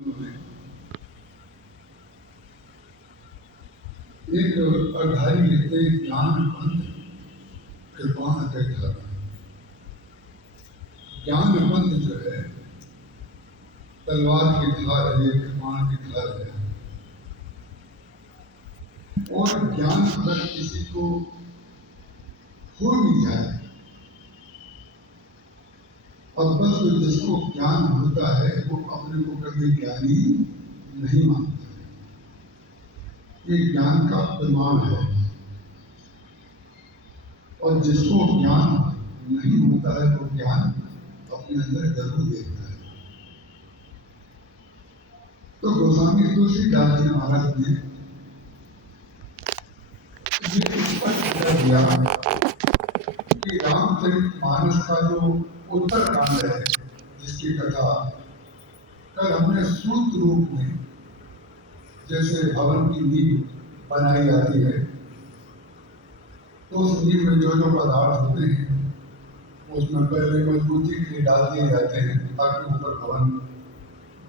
उन्होंने एक अढ़ाई लिखते ज्ञान पंथ कृपा के था। ज्ञान पंथ जो है तलवार की धार है, कृपाण की धार है। और ज्ञान अगर किसी को हो भी जाए, और बस जिसको ज्ञान होता है वो अपने को कभी ज्ञानी नहीं मानता है। ये ज्ञान का प्रमाण है। और जिसको ज्ञान नहीं होता है वो ज्ञान अपने अंदर जरूर देखता है। तो गोस्वामी तुलसीदास जी महाराज ने ये स्पष्ट कर दिया कि रामचरितमानस का जो उत्तर कांड है, जिसकी कथा कल हमने सूत्र रूप में, जैसे भवन की नींव बनाई जाती है तो उस नींव में जो जो पदार्थ होते हैं उसमें पहले मजबूती के लिए डाल दिए जाते हैं ताकि ऊपर भवन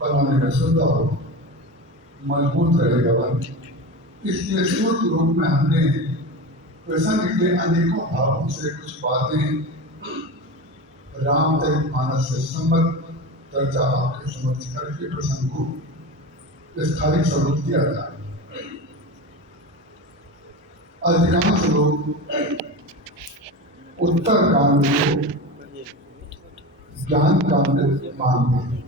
बनाने में सुविधा हो, मजबूत रहे भवन। इसलिए सूत्र रूप में हमने प्रसंग के अनेकों भावों से कुछ बातें रामचरितमानस से संबद्ध चर्चा आपके समक्ष करके प्रसंग को विस्तारित स्वरूप दिया था। अधिकांश लोग उत्तर कांड को ज्ञान कांड मानते हैं।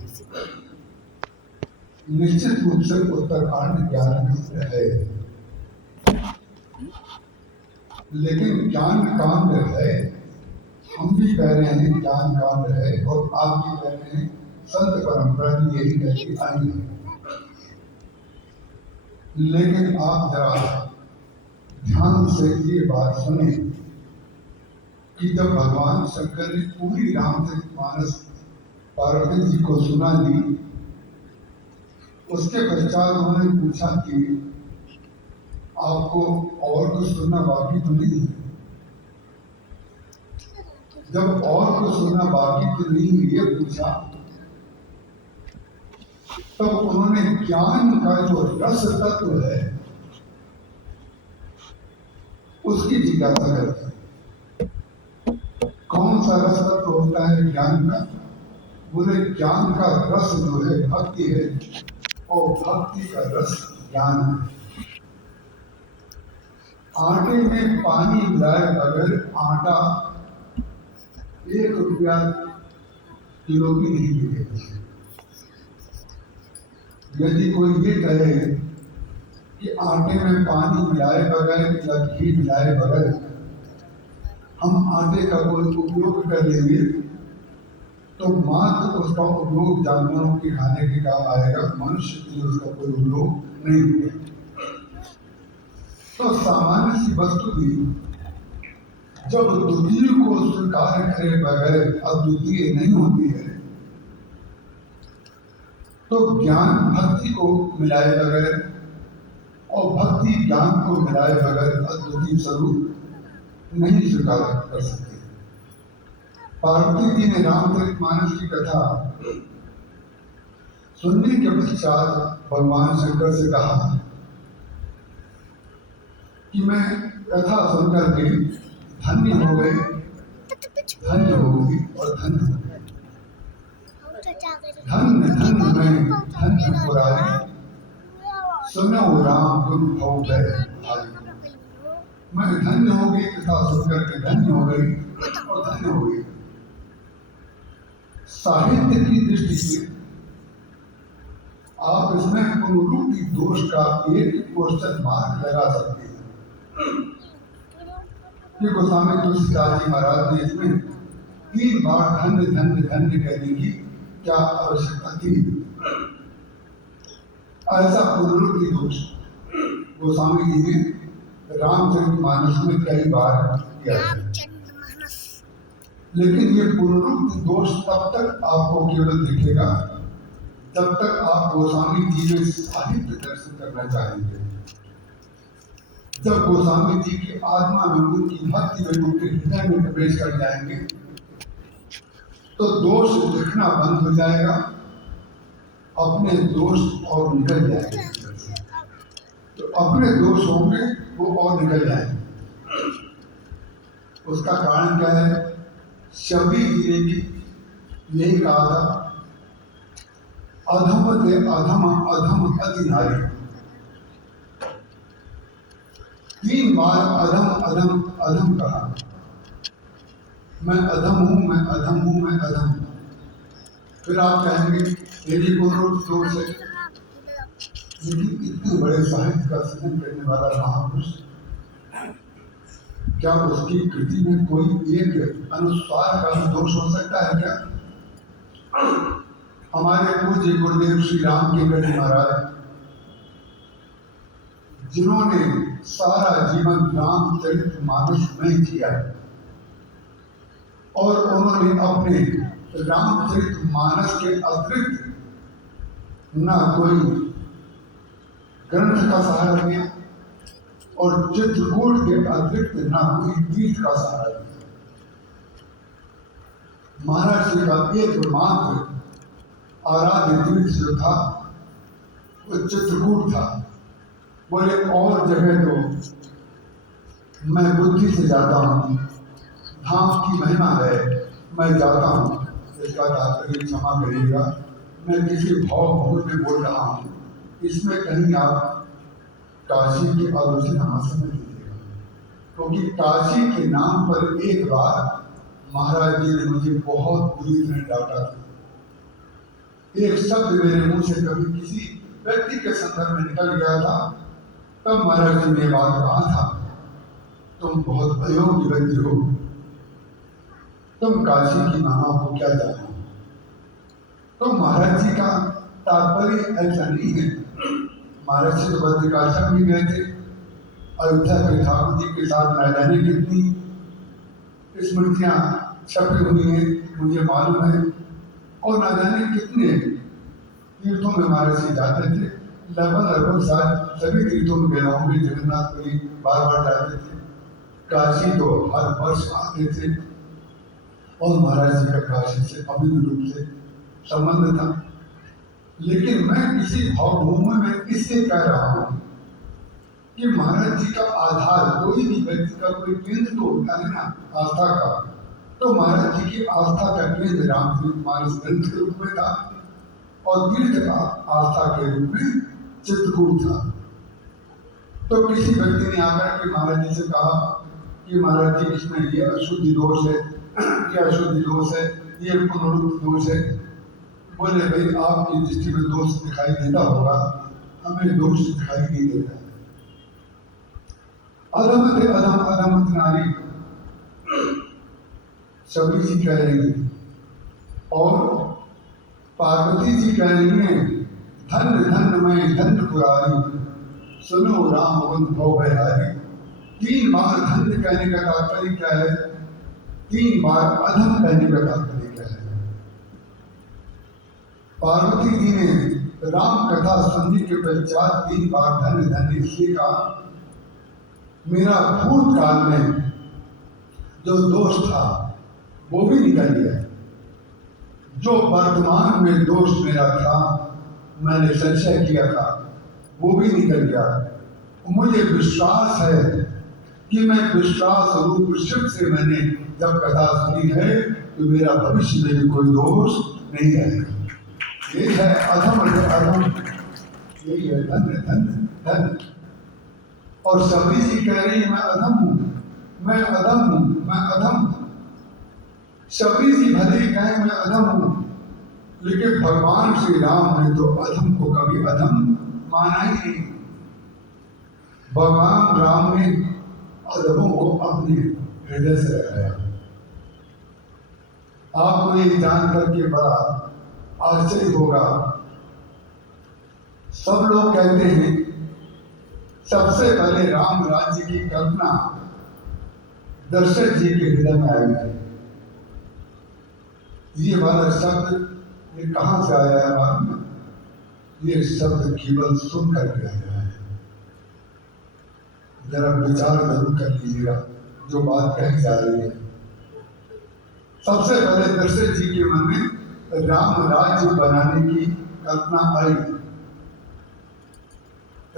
निश्चित रूप से उत्तर कांड ज्ञान कांड है, लेकिन ज्ञान कांड है, हम भी कह रहे हैं ज्ञान कांड है और आप भी कह रहे हैं, संत परंपरा भी यही कहती आई है। लेकिन आप जरा ध्यान से ये बात सुने कि जब भगवान शंकर ने पूरी रामचरितमानस पार्वती जी को सुना दी, उसके पश्चात उन्होंने पूछा कि आपको और कुछ सुनना बाकी तो नहीं है? जब और कुछ सुनना बाकी तो नहीं ये पूछा, तब उन्होंने ज्ञान का जो रस तत्व है उसकी जिज्ञासा करते। कौन सा रस तत्व होता है ज्ञान का? बोले ज्ञान का रस जो है भक्ति है, और भक्ति का रस ज्ञान है। आटे में पानी मिलाए बगैर आटा 1 रुपया किलो भी नहीं मिलेगा। यदि कोई ये कहे कि आटे में पानी मिलाए बगैर या घी मिलाए बगैर हम आटे का कोई उपयोग कर लेंगे तो मात्र उसका उपयोग जानवरों के खाने के काम आएगा, मनुष्य के लिए उसका कोई उपयोग नहीं होगा। तो सामान्य सी वस्तु भी जब द्वितीय को स्वीकार करे बगैर अद्वितीय नहीं होती है, तो ज्ञान भक्ति को मिलाए बगैर और भक्ति ज्ञान को मिलाए बगैर अद्वितीय स्वरूप नहीं स्वीकार कर सकते। पार्वती जी ने रामचरितमानस की कथा सुनने के पश्चात भगवान शंकर से कहा कि मैं कथा सुनकर के धन्य हो गई, धन्य हो गई और धन्य हो गई। धन्य धन्य मैं धन्य पुरारी, सुनो राम तुम हो गए भाई। मैं धन्य हो गई, कथा सुनकर के धन्य हो गई और धन्य हो गई। साहित्य की दृष्टि से आप इसमें पुनरुक्ति दोष का एक क्वेश्चन मार्क लगा सकते हैं कि गोस्वामी तुलसीदास जी महाराज ने इसमें 3 बार धन्य धन्य धन्य कहने की क्या आवश्यकता थी? ऐसा पुनरुक्ति दोष गोस्वामी जी ने रामचरितमानस में कई बार किया है। लेकिन ये पुनरुक्ति दोष तब तक आपको केवल दिखेगा जब तक आप गोस्वामी जी में साहित्य दर्शन करना चाहेंगे। जब गोस्वामी जी की आत्मा में, उनकी भक्ति में, उनके हृदय में प्रवेश कर जाएंगे तो दोष दिखना बंद हो जाएगा अपने दोष और निकल जाएंगे अंदर से। तो अपने दोष होंगे वो और निकल जाएंगे। उसका कारण क्या है? शबरी जी ने यही कहा था, अधम ते अधम अधम अति नारी। 3 बार अधम अधम अधम कहा, मैं अधम हूं, मैं अधम हूं, मैं अधम हूं। फिर आप कहेंगे मेरी कोनो दोष है, लेकिन इतने बड़े साहित्य का सृजन करने वाला महापुरुष, क्या उसकी कृति में कोई एक अनुस्वार का भी दोष हो सकता है क्या? हमारे पूज्य गुरुदेव श्री राम के गढ़ महाराज, जिन्होंने सारा जीवन रामचरित मानस में किया और उन्होंने अपने रामचरित मानस के अतिरिक्त ना कोई ग्रंथ का सहारा लिया और चित्रकूट के अतिरिक्त ना कोई तीर्थ का सहारा लिया। महाराज जी का एकमात्र आराध्य तीर्थ जो था वो चित्रकूट था। बोले और जगह तो मैं बुद्धि से जाता हूँ, धाम की महिमा है, मैं जाता हूँ। इसका तात्पर्य क्षमा करिएगा, मैं किसी भाव भूल में बोल रहा हूँ, इसमें कहीं आप काशी की आलोचना न समझ लीजिएगा। क्योंकि काशी के नाम पर एक बार महाराज जी ने मुझे बहुत बुरी तरह डांटा था। एक शब्द मेरे मुंह से कभी किसी व्यक्ति के संदर्भ में निकल गया था, तब महाराज जी ने बात कहा था, तुम बहुत अयोग्य व्यक्ति हो, तुम काशी की महिमा को क्या जानो। तो महाराज जी का तात्पर्य ऐसा नहीं है। महाराज जी तो बद्रिकाश्रम भी गए थे, अयोध्या के ठाकुर जी के साथ न जाने कितनी स्मृतियां छपी हुई हैं, मुझे मालूम है, और न जाने कितने तीर्थों में महाराज जी जाते थे। लगभग साथ सभी तीर्थों में गए होंगे, जगन्नाथपुरी बार बार जाते थे, काशी तो हर वर्ष आते थे और महाराज जी का काशी से अभिन्न रूप से संबंध था। लेकिन मैं किसी भावभूमि में इससे कह रहा हूँ कि महाराज जी का आधार, कोई भी व्यक्ति का कोई केंद्र तो होता है ना आस्था का, तो महाराज जी की आस्था का केंद्र रामचरित मानस ग्रंथ के रूप में था और तीर्थ का आस्था के रूप में चित्रकूट था। तो किसी व्यक्ति ने आकर के महाराज जी से कहा कि महाराज जी इसमें ये अशुद्धि दोष है, ये अशुद्धि दोष है, ये पुनरुक्त दोष है। बोले भाई आपकी दृष्टि में दोष दिखाई देता होगा, हमें दोष दिखाई नहीं देता। अधम थे अधम अधम नारी, शबरी जी कह रही है और पार्वती जी कह रही है, धन धन में धन पुरारी, सुनो राम गुण भव बहारी। 3 बार धन कहने का तात्पर्य क्या है? 3 बार अधम कहने का तात्पर्य क्या है? पार्वती जी ने राम कथा सुनने के पश्चात 3 बार धन धन इसलिए कहा, मेरा भूतकाल में जो दोष था वो भी निकल गया, जो वर्तमान में दोष मेरा था, मैंने संशय किया था, वो भी निकल गया। मुझे विश्वास है कि मैं विश्वास रूप शिव से मैंने जब कथा सुनी है तो मेरा भविष्य में भी कोई दोष नहीं रहेगा। ये है अधम अधम, यही है धन धन धन। और शबरी जी कह रही है मैं अधम हूं, मैं अधम हूं, मैं अधम हूं। शबरी जी भले ही कहें मैं अधम हूं, लेकिन भगवान श्री राम ने तो अधम को कभी अधम माना ही नहीं। भगवान राम ने अधमों को अपने हृदय से रखाया। आपको ये जानकर के बड़ा आश्चर्य होगा, सब लोग कहते हैं सबसे पहले राम राज्य की कल्पना दशरथ जी के हृदय में आई है। ये वाला शब्द ये कहां से आया है मालूम है? ये शब्द केवल सुन करके आया है। जरा विचार जरूर कर लीजिएगा जो बात कही जा रही है। सबसे पहले दशरथ जी के मन में राम राज्य बनाने की कल्पना आई,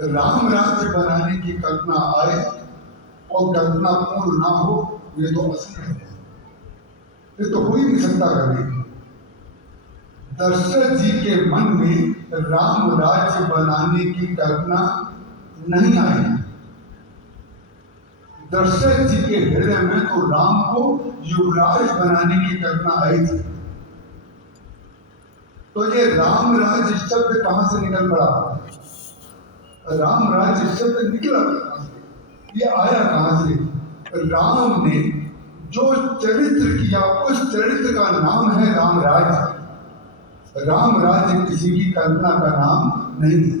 राम राज्य बनाने की कल्पना आए और कल्पना पूर्ण ना हो, ये तो असंभव है, ये तो हो ही नहीं सकता कभी। दशरथ जी के मन में राम राज्य बनाने की कल्पना नहीं आई। दशरथ जी के हृदय में तो राम को युवराज बनाने की कल्पना आई थी। तो ये राम राज्य शब्द कहां से निकल पड़ा? राम राज्य शब्द निकला कहां से? ये आया कहां से? राम ने जो चरित्र किया उस चरित्र का नाम है राम राज्य। राम राज्य किसी की कल्पना का नाम नहीं है।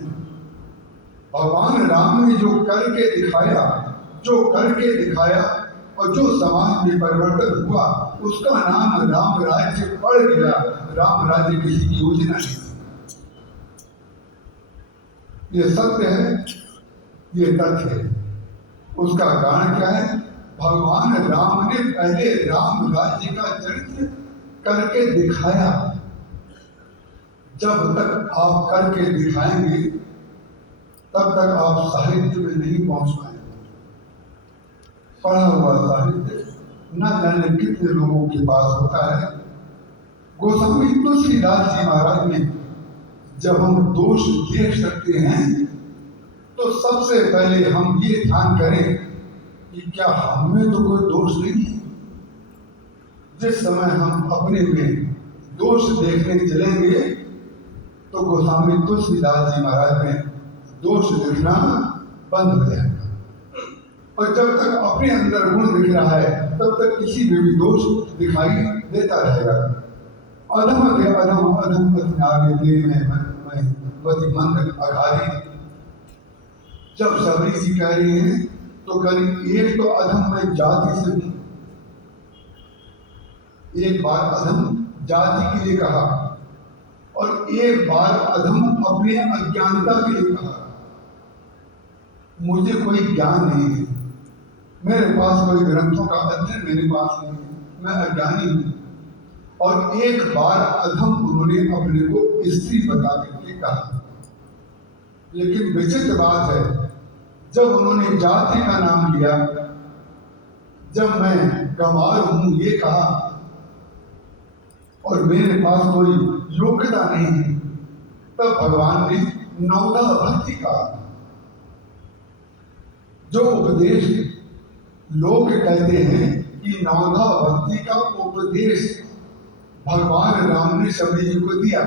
भगवान राम ने जो करके दिखाया और जो समाज में परिवर्तन हुआ उसका नाम राम राज्य पड़ गया। राम राज्य किसी की योजना नहीं, ये सत्य है, ये तथ्य है। उसका कारण क्या है? भगवान राम ने पहले राम राज्य का चरित्र करके दिखाया। जब तक आप करके दिखाएंगे तब तक आप साहित्य में नहीं पहुंच पाएंगे। पढ़ा हुआ साहित्य न जाने कितने लोगों के पास होता है। गोस्वामी तुलसीदास जी महाराज ने जब हम दोष देख सकते हैं तो सबसे पहले हम ये ध्यान करें कि क्या हमें तो कोई दोष नहीं है। जिस समय हम अपने में दोष देखने चलेंगे तो गोस्वामी तुलसीदास जी महाराज ने दोष दिखना बंद हो जाएगा। और जब तक अपने अंदर गुण दिख रहा है तब तक किसी में भी दोष दिखाई देता रहेगा। अधम के अधम अधम पति में पति मंद अघारी। जब सबरी जी कह रही हैं तो करीब एक तो अधम में जाति से भी, एक बार अधम जाति के लिए कहा और एक बार अधम अपने अज्ञानता के लिए कहा। मुझे कोई ज्ञान नहीं है, मेरे पास कोई ग्रंथों का अध्ययन मेरे पास नहीं है, मैं अज्ञानी हूं। और एक बार अधम उन्होंने अपने को स्त्री बता करके कहा। लेकिन विचित्र बात है, जब उन्होंने जाति का नाम लिया, जब मैं गंवार हूं ये कहा और मेरे पास कोई योग्यता नहीं है, तब भगवान ने नवधा भक्ति का जो उपदेश लोग कहते हैं कि नवधा भक्ति का उपदेश भगवान राम ने सबरी जी को दिया।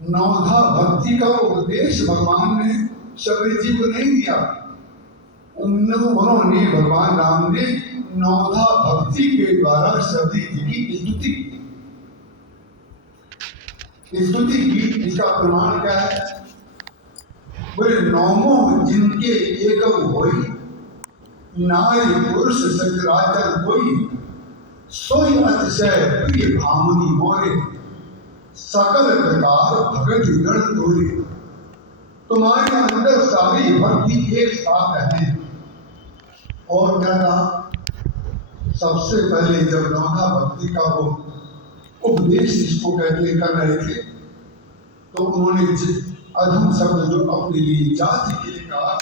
नवधा भक्ति का उपदेश भगवान ने सबरी जी को नहीं दिया। उन्होंने भगवान राम ने नवधा भक्ति के द्वारा सबरी जी की स्तुति की। इसका प्रमाण क्या है? बोले नौमो जिनके एकम होई, नारी पुरुष सचराचर होई, सोई अतिशय प्रिय भामनी मोरे, सकल प्रकार भगत गण तोरे। तुम्हारे अंदर सारी भक्ति एक साथ है। और क्या कहा? सबसे पहले जब नवधा भक्ति का वो उपदेश इसको कहते कर रहे थे तो उन्होंने अधम शब्द जो अपने लिए जाति के लिए कहा।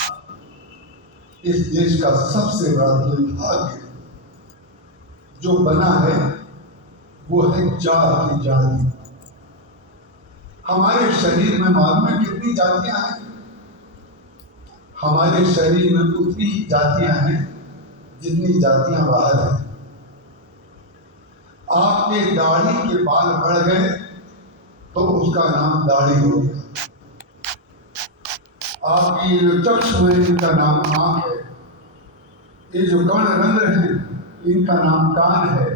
इस देश का सबसे बड़ा दुर्भाग्य जो बना है वो है जाति। हमारे शरीर में मालूम है कितनी जातियां हैं? हमारे शरीर में उतनी ही जातियां हैं जितनी जातियां बाहर हैं। आपके दाढ़ी के बाल बढ़ गए तो उसका नाम दाढ़ी हो गया। आपकी चक्षु का नाम आंख है। ये जो कर्ण रंध्र है इनका नाम कान है।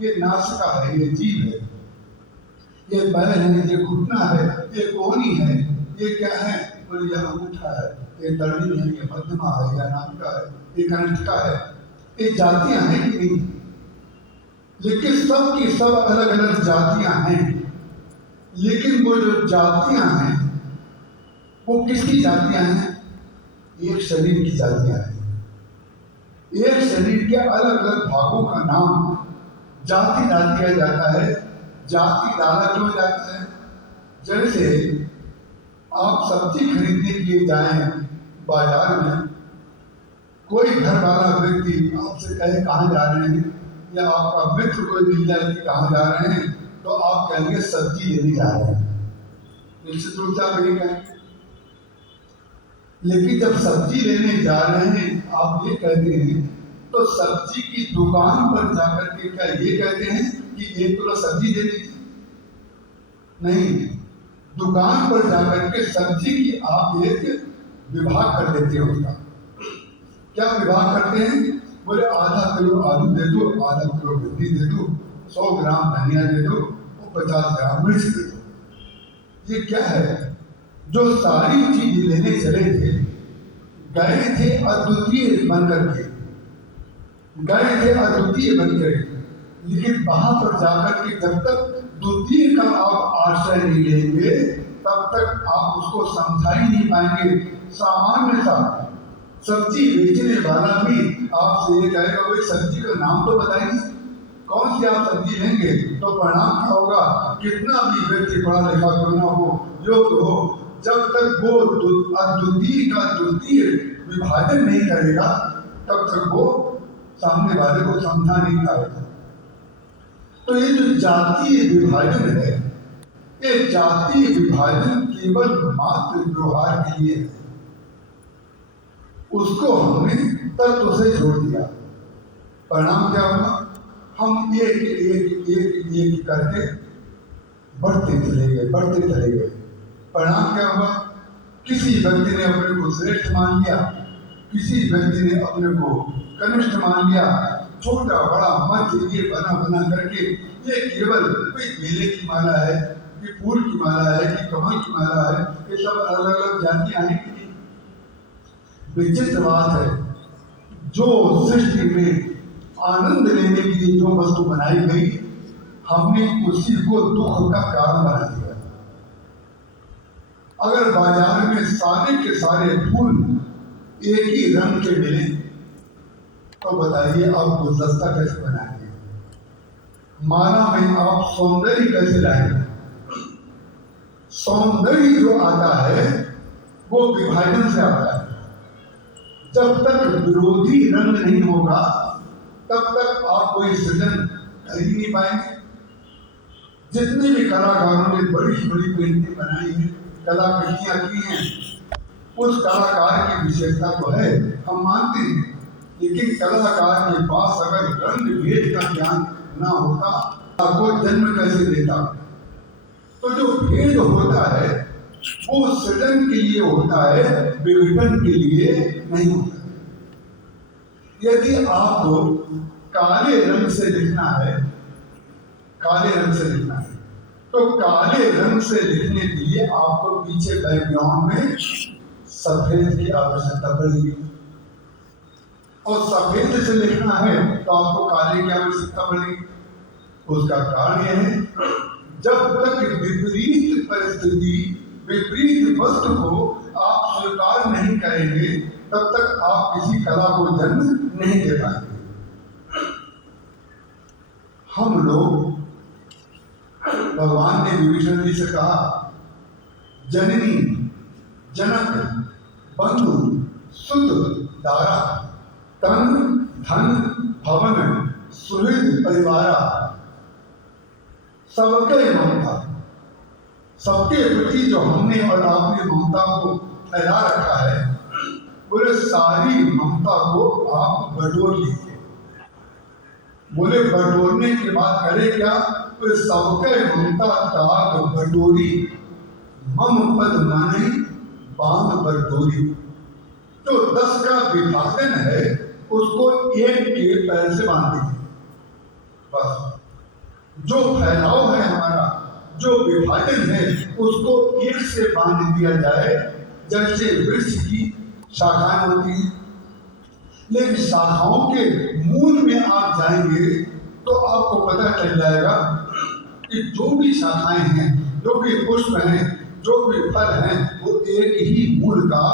ये नासिका है, ये जीभ है, ये पैर है, ये घुटना है, ये कोहनी है, ये क्या है? बोले यह अंगूठा है, ये तर्जनी है, ये मध्यमा है, यह नामिका है, ये कनिष्ठिका है। ये जातियां हैं कि नहीं? लेकिन सब की सब अलग अलग जातियां हैं। लेकिन वो जो जातियां हैं वो किसकी जातियां हैं? एक शरीर की जातियां हैं। एक शरीर के अलग अलग भागों का नाम जाति डाल दिया जाता है। जाति डाला क्यों जाता है? जैसे आप सब्जी खरीदने के लिए जाएं बाजार में, कोई घर वाला व्यक्ति आपसे कहे कहाँ जा रहे हैं, या आपका मित्र कोई मिल जाए कि कहाँ जा रहे हैं, तो आप कहेंगे सब्जी लेने जा रहे हैं, निश्चित रूप से आप यही कहेंगे। लेकिन जब सब्जी लेने जा रहे हैं आप ये कहते हैं, तो सब्जी की दुकान पर जाकर के क्या ये कहते हैं कि 1 किलो सब्जी दे दीजिए? नहीं, दुकान पर जाकर के सब्जी की आप एक विभाग कर देते हैं। उसका क्या विभाग करते हैं? बोले आधा किलो आलू दे दो, आधा किलो भिंडी दे दो, 100 ग्राम धनिया दे दो, 50 ग्राम मिर्च दे दो। ये क्या है? जो सारी चीज लेने चले थे, गए थे अद्वितीय बनकर के, गए थे अद्वितीय बनकर, लेकिन वहां पर जाकर के जब तक द्वितीय का आप आश्रय नहीं लेंगे तब तक आप उसको समझा ही नहीं पाएंगे। सामान्य सा सब्जी बेचने वाला भी आपसे ये कहेगा, भाई सब्जी का नाम तो बताइए, कौन सी आप सब्जी लेंगे? तो परिणाम क्या होगा? कितना भी व्यक्ति पढ़ा लिखा क्यों ना हो, योग्य हो, जब तक वो अद्वितीय का द्वितीय विभाजन नहीं करेगा तब तक वो सामने वाले को समझा नहीं पाएगा। तो ये जो जातीय विभाजन है, ये जातीय विभाजन केवल मात्र व्यवहार के लिए है, उसको हमने तत्व से जोड़ दिया। परिणाम क्या हुआ? हम एक एक एक एक करके बढ़ते चले गए, बढ़ते चले गए। परिणाम क्या हुआ? किसी व्यक्ति ने अपने को श्रेष्ठ मान लिया, किसी व्यक्ति ने अपने को कनिष्ठ मान लिया, छोटा बड़ा मध्य ये बना बना करके, ये केवल कोई बेले की माला है, कि फूल की माला है, कि कमल की माला है, ये सब अलग अलग जातियां हैं। विचित्र बात है, जो सृष्टि में आनंद लेने के लिए जो वस्तु बनाई गई, हमने उसी को दुख का कारण बना दिया। अगर बाजार में सारे के सारे फूल एक ही रंग के मिले तो बताइए आप गुलदस्ता कैसे बनाएंगे? माला में आप सौंदर्य कैसे लाएंगे? सौंदर्य जो आता है वो विभाजन से आता है। जब तक विरोधी रंग नहीं होगा तब तक आप कोई सृजन कर ही नहीं पाएंगे। जितने भी कलाकारों ने बड़ी बड़ी पेंटिंग बनाई है, कलाकृतियां की हैं, उस कलाकार की विशेषता तो है, हम मानते हैं, लेकिन कलाकार के पास अगर रंग भेद का ज्ञान ना होता तो जन्म कैसे देता? तो जो भेद होता है वो सृजन के लिए होता है, विघटन के लिए नहीं होता। यदि आपको काले रंग से लिखना है, काले रंग से लिखना है, तो काले रंग से लिखने के लिए आपको पीछे बैकग्राउंड में सफेद की आवश्यकता पड़ेगी, और सफेद से लिखना है तो आपको काले की आवश्यकता पड़ेगी। उसका कारण यह है, जब तक विपरीत परिस्थिति, विपरीत वस्तु को आप स्वीकार नहीं करेंगे तब तक आप किसी कला को जन्म नहीं दे पाएंगे। हम लोग, भगवान ने विभीषण जी से कहा, जननी जनक बंधु सुत दारा तन धन भवन सुहृद परिवारा, सबके ममता, सबके प्रति जो हमने और आपने ममता को फैला रखा है, बोले सारी ममता को आप बटोर लीजिए। बोले बटोरने के बाद करे क्या? तो सबके ममता दाग बटोरी, मम पद माने बांध बटोरी। तो 10 का विभाजन है उसको एक के पैर से बांध दीजिए, बस। जो फैलाव है हमारा, जो विभाजन है, उसको एक से बांध दिया जाए, जैसे वृक्ष की शाखाएं होती हैं। लेकिन शाखाओं के मूल में आप जाएंगे तो आपको पता चल जाएगा कि जो भी शाखाएं हैं, जो भी पुष्प हैं, जो भी फल हैं, वो एक ही मूल का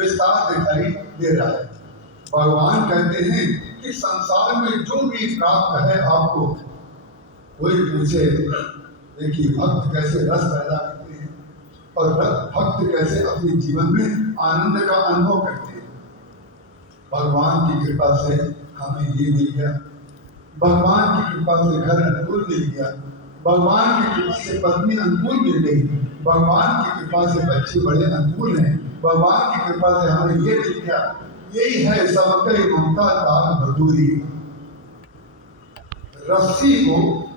विस्तार दिखाई दे रहा है। भगवान कहते हैं कि संसार में जो भी प्राप्त है आपको, वही पूछे। देखिए भक्त कैसे रस पैदा करते हैं, और भक्त कैसे अपने जीवन में आनंद का अनुभव करते हैं। भगवान की कृपा से हमें ये मिल गया, भगवान की कृपा से घर अनुकूल मिल गया, भगवान की कृपा से पत्नी अनुकूल मिल गई, भगवान की कृपा से बच्चे बड़े अनुकूल हैं, भगवान की कृपा से हमें ये मिल गया। यही है सबके ममता तार मधुरी। रस्सी को